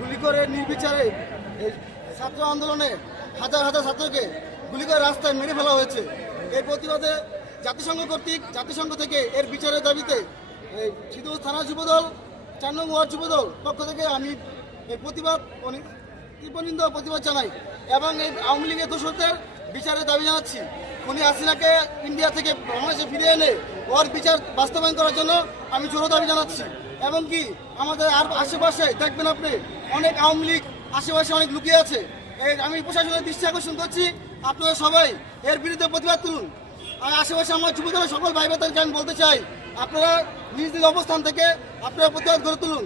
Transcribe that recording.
গুলি করে নির্বিচারে ছাত্র আন্দোলনে হাজার হাজার ছাত্রকে গুলি করে রাস্তায় মেরে ফেলা হয়েছে। এই প্রতিবাদে জাতিসংঘ থেকে এর বিচারের দাবিতে সিদ্ধপুর থানা যুবদল ৪ নং ওয়ার্ড যুবদল পক্ষ থেকে আমি এই প্রতিবাদ প্রতিবাদ জানাই এবং এই আওয়ামী লীগের দোষরদের বিচারের দাবি জানাচ্ছি। উনি হাসিনাকে ইন্ডিয়া থেকে বাংলাদেশে ফিরিয়ে এনে ওর বিচার বাস্তবায়ন করার জন্য আমি জোর দাবি জানাচ্ছি। এবং কি আমাদের আর আশেপাশে দেখবেন আপনি অনেক আওয়ামী লীগ আশেপাশে অনেক লুকিয়ে আছে। আমি প্রশাসনের দৃষ্টি আকর্ষণ করছি, আপনারা সবাই এর বিরুদ্ধে প্রতিবাদ তুলুন। আর আশেপাশে আমার যুবদলের সকল ভাই বোনদেরকে আমি বলতে চাই, আপনারা নিজ নিজ অবস্থান থেকে আপনারা প্রতিবাদ গড়ে তুলুন।